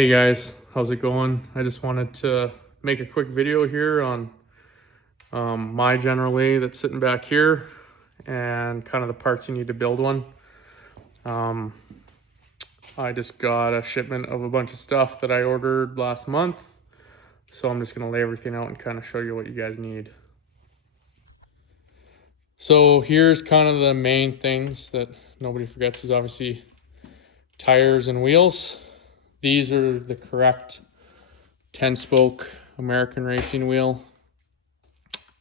Hey guys, how's it going? I just wanted to make a quick video here on my general lathe that's sitting back here and kind of the parts you need to build one. I just got a shipment of a bunch of stuff that I ordered last month, so I'm just going to lay everything out and kind of show you what you guys need. So here's kind of the main things that nobody forgets is obviously tires and wheels. These are the correct 10-spoke American racing wheel.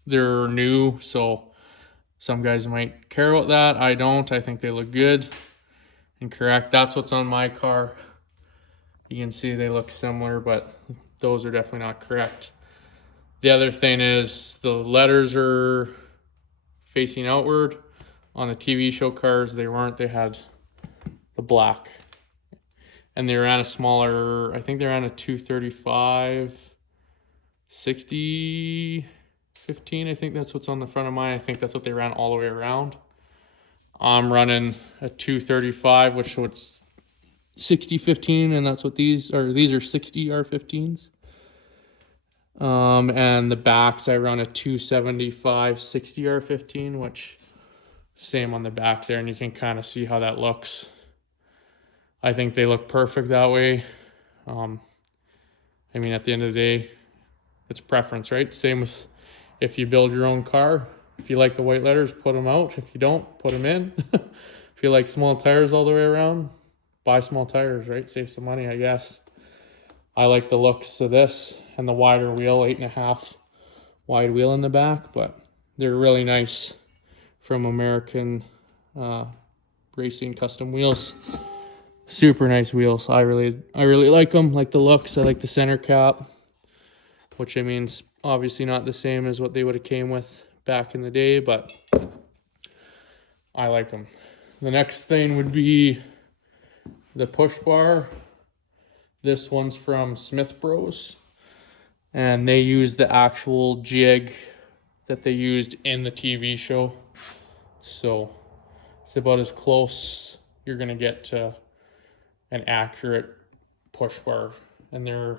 They're new, so some guys might care about that. I don't. I think they look good and correct. That's what's on my car. You can see they look similar, but those are definitely not correct. The other thing is the letters are facing outward. On the TV show cars, they weren't. They had the black. And they ran a smaller, I think they ran a 235 60 15. I think that's what's on the front of mine. I think that's what they ran all the way around. I'm running a 235, which was 60 15, and that's what these are. These are 60 R15s. And the backs, I run a 275 60 R15, which same on the back there, and you can kind of see how that looks. I think they look perfect that way. I mean, at the end of the day, it's preference, right? Same with if you build your own car. If you like the white letters, put them out. If you don't, put them in. If you like small tires all the way around, buy small tires, right? Save some money, I guess. I like the looks of this and the wider wheel, 8.5 wide wheel in the back, but they're really nice from American Racing Custom Wheels. Super nice wheels. I really like them. Like the looks. I like the center cap, which I mean is obviously not the same as what they would have came with back in the day, but I like them. The next thing would be the push bar. This one's from Smith Bros, and they use the actual jig that they used in the TV show. So it's about as close you're gonna get to an accurate push bar, and they're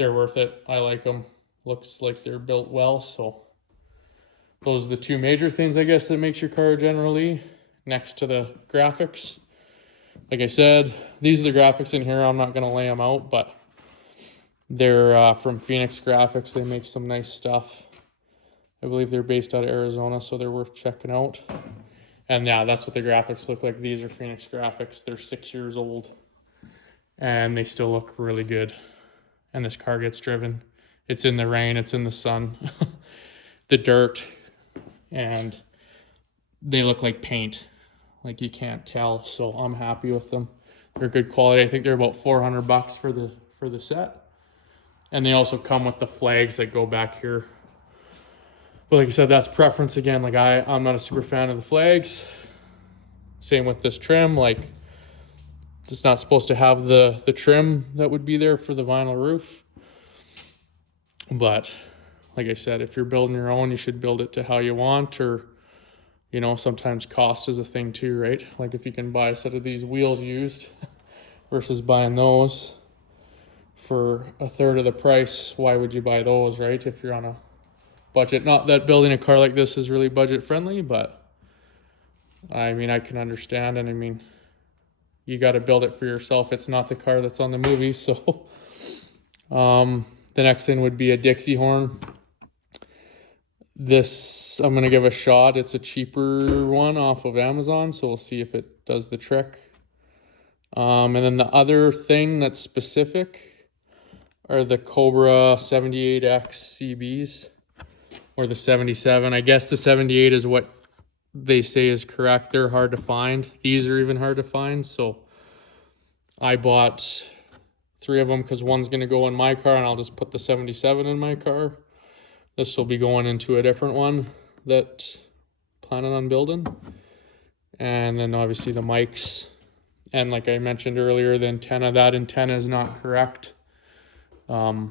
worth it. I like them. Looks like they're built well. So those are the two major things, I guess, that makes your car generally, next to the graphics. Like I said, these are the graphics in here. I'm not going to lay them out, but they're from Phoenix Graphics. They make some nice stuff. I believe they're based out of Arizona, so they're worth checking out. And yeah, that's what the graphics look like. These are Phoenix Graphics. They're 6 years old, and they still look really good. And this car gets driven. It's in the rain. It's in the sun, the dirt, and they look like paint. Like you can't tell. So I'm happy with them. They're good quality. I think they're about $400 for the set. And they also come with the flags that go back here. But like I said, that's preference again. Like I'm not a super fan of the flags. Same with this trim. Like it's not supposed to have the trim that would be there for the vinyl roof. But like I said, if you're building your own, you should build it to how you want, or you know, sometimes cost is a thing too, right? Like if you can buy a set of these wheels used versus buying those for a third of the price, why would you buy those, right? If you're on a budget. Not that building a car like this is really budget friendly, but I mean, I can understand. And I mean, you got to build it for yourself. It's not the car that's on the movie. So the next thing would be a Dixie horn. This I'm going to give a shot. It's a cheaper one off of Amazon, so we'll see if it does the trick. And then the other thing that's specific are the Cobra 78X CBs, or the 77. I guess the 78 is what they say is correct. They're hard to find. These are even hard to find. So I bought 3 of them because one's going to go in my car, and I'll just put the 77 in my car. This will be going into a different one that I'm planning on building. And then obviously the mics. And like I mentioned earlier, the antenna, that antenna is not correct. The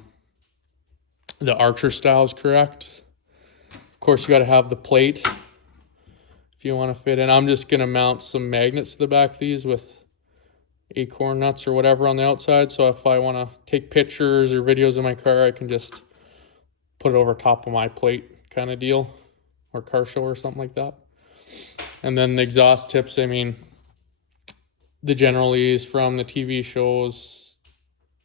Archer style is correct. Of course, you got to have the plate if you want to fit in. I'm just going to mount some magnets to the back of these with acorn nuts or whatever on the outside. So if I want to take pictures or videos of my car, I can just put it over top of my plate kind of deal, or car show or something like that. And then the exhaust tips, I mean, the General-Lees from the TV shows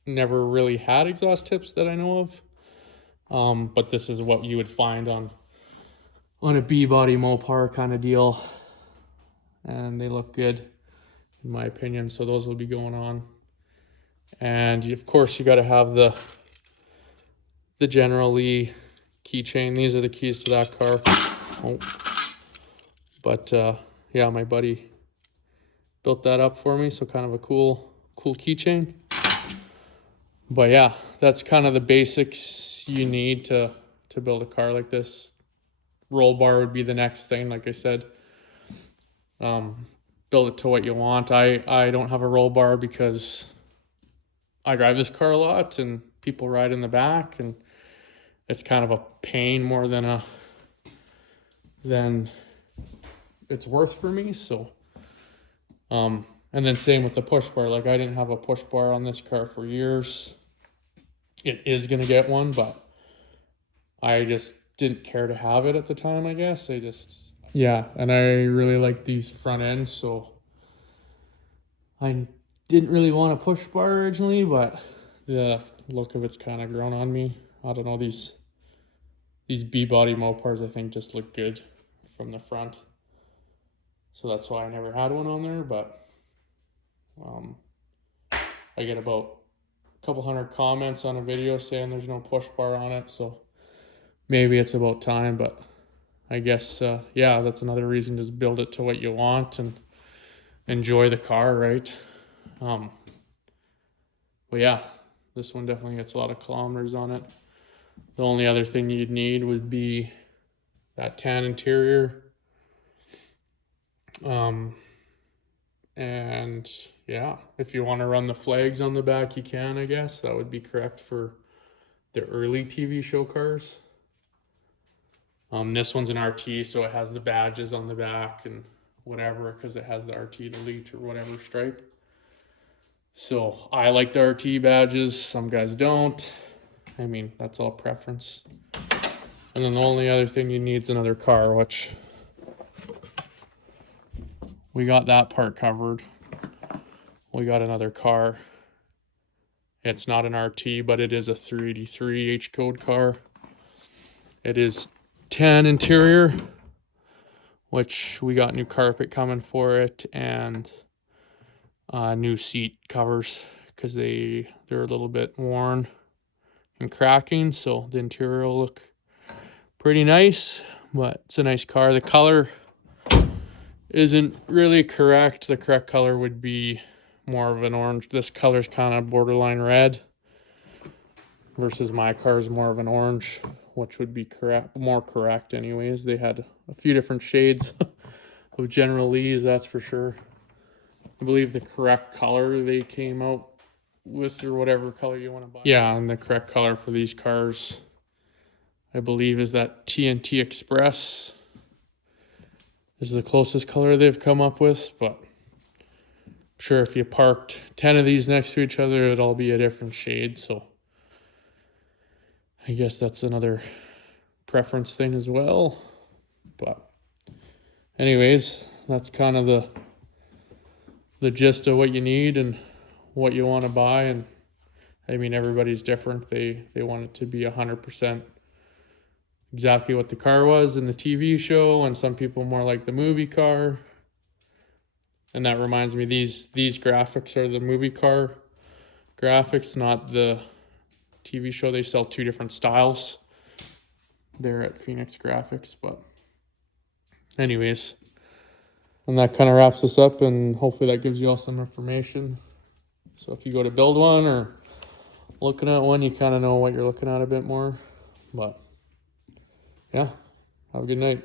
never really had exhaust tips that I know of. But this is what you would find on a B-body Mopar kind of deal. And they look good, in my opinion. So those will be going on. And of course, you got to have the General-Lee keychain. These are the keys to that car. Oh. But yeah, my buddy built that up for me. So kind of a cool keychain. But yeah, that's kind of the basics you need to build a car like this. Roll bar would be the next thing, like I said. Build it to what you want. I don't have a roll bar because I drive this car a lot and people ride in the back, and it's kind of a pain more than it's worth for me. So and then same with the push bar. Like, I didn't have a push bar on this car for years. It is gonna get one, but I just didn't care to have it at the time, I guess. Yeah, and I really like these front ends, so I didn't really want a push bar originally, but the look of it's kind of grown on me. I don't know, these B-body Mopars I think just look good from the front. So that's why I never had one on there, but I get about a couple hundred comments on a video saying there's no push bar on it, so maybe it's about time. But I guess, yeah, that's another reason to build it to what you want and enjoy the car, right? But yeah, this one definitely gets a lot of kilometers on it. The only other thing you'd need would be that tan interior. And yeah, if you want to run the flags on the back, you can, I guess. That would be correct for the early TV show cars. This one's an RT, so it has the badges on the back and whatever, because it has the RT Elite or whatever stripe. So I like the RT badges. Some guys don't. I mean, that's all preference. And then the only other thing you need is another car, which we got that part covered. We got another car. It's not an RT, but it is a 383 H-code car. It is tan interior, which we got new carpet coming for it, and new seat covers because they're a little bit worn and cracking, so the interior will look pretty nice. But it's a nice car. The color isn't really correct. The correct color would be more of an orange. This color's kind of borderline red, versus my car is more of an orange, which would be more correct anyways. They had a few different shades of General-Lees, that's for sure. I believe the correct color they came out with, or whatever color you want to buy. Yeah, and the correct color for these cars, I believe, is that TNT Express. This is the closest color they've come up with, but I'm sure if you parked 10 of these next to each other, it'd all be a different shade. So I guess that's another preference thing as well. But anyways, that's kind of the gist of what you need and what you want to buy. And I mean, everybody's different. They want it to be 100% exactly what the car was in the TV show, and some people more like the movie car. And that reminds me, these graphics are the movie car graphics, not the TV show. They sell two different styles. They're at Phoenix Graphics. But anyways, and that kind of wraps this up, and hopefully that gives you all some information. So if you go to build one or looking at one, you kind of know what you're looking at a bit more. But yeah, have a good night.